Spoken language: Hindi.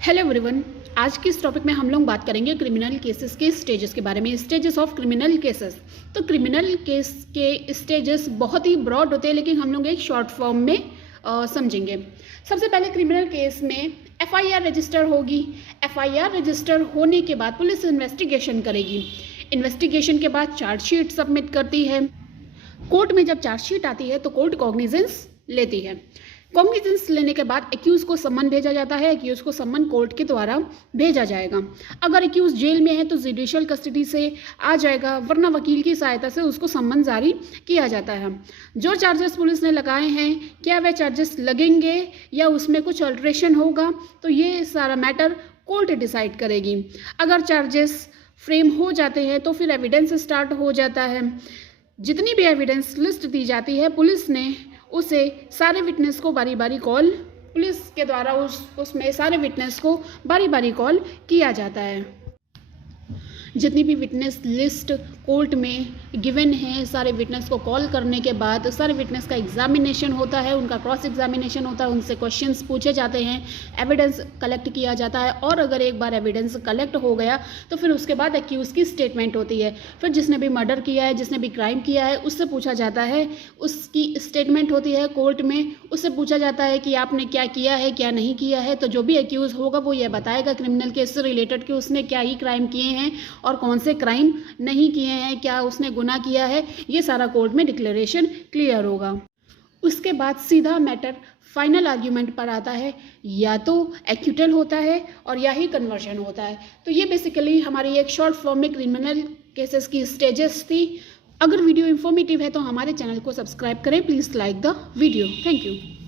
Hello everyone. आज की इस टॉपिक में हम लोग बात करेंगे क्रिमिनल केसेस के स्टेजेस के बारे में। Stages of criminal cases. तो क्रिमिनल केस के स्टेजेस बहुत ही ब्रॉड होते हैं, लेकिन हम लोग एक शॉर्ट फॉर्म में समझेंगे। सबसे पहले क्रिमिनल केस में एफआईआर रजिस्टर होगी। एफआईआर रजिस्टर होने के बाद पुलिस इन्वेस्टिगेशन करेगी। इन्वेस्टिगेशन के बाद चार्जशीट सबमिट करती है। कोर्ट में जब चार्जशीट आती है तो कोर्ट कॉग्निजेंस लेती है। कॉग्निजेंस लेने के बाद एक्यूज को सम्मन भेजा जाता है। एक्यूज को सम्मन कोर्ट के द्वारा भेजा जाएगा। अगर एक्यूज जेल में है तो जुडिशियल कस्टडी से आ जाएगा, वरना वकील की सहायता से उसको सम्मन जारी किया जाता है। जो चार्जेस पुलिस ने लगाए हैं, क्या वे चार्जेस लगेंगे या उसमें कुछ अल्ट्रेशन होगा, तो ये सारा मैटर कोर्ट डिसाइड करेगी। अगर चार्जेस फ्रेम हो जाते हैं तो फिर एविडेंस स्टार्ट हो जाता है। जितनी भी एविडेंस लिस्ट दी जाती है, पुलिस ने उसे सारे विटनेस को बारी बारी कॉल, पुलिस के द्वारा उसमें सारे विटनेस को बारी बारी कॉल किया जाता है। जितनी भी विटनेस लिस्ट कोर्ट में गिवन है, सारे विटनेस को कॉल करने के बाद सारे विटनेस का एग्जामिनेशन होता है, उनका क्रॉस एग्जामिनेशन होता है, उनसे क्वेश्चंस पूछे जाते हैं, एविडेंस कलेक्ट किया जाता है। और अगर एक बार एविडेंस कलेक्ट हो गया तो फिर उसके बाद एक्यूज की स्टेटमेंट होती है। फिर जिसने भी मर्डर किया है, जिसने भी क्राइम किया है, उससे पूछा जाता है, उसकी स्टेटमेंट होती है कोर्ट में। उससे पूछा जाता है कि आपने क्या किया है, क्या नहीं किया है। तो जो भी एक्यूज होगा वो यह बताएगा क्रिमिनल केस से रिलेटेड कि उसने क्या ही क्राइम किए हैं और कौन से क्राइम नहीं किए हैं, क्या उसने गुनाह किया है। ये सारा कोर्ट में डिक्लेरेशन क्लियर होगा। उसके बाद सीधा मैटर फाइनल आर्ग्यूमेंट पर आता है। या तो एक्यूटल होता है और या ही कन्वर्जन होता है। तो ये बेसिकली हमारी एक शॉर्ट फॉर्म में क्रिमिनल केसेस की स्टेजेस थी। अगर वीडियो इन्फॉर्मेटिव है तो हमारे चैनल को सब्सक्राइब करें। Please like the video. Thank you.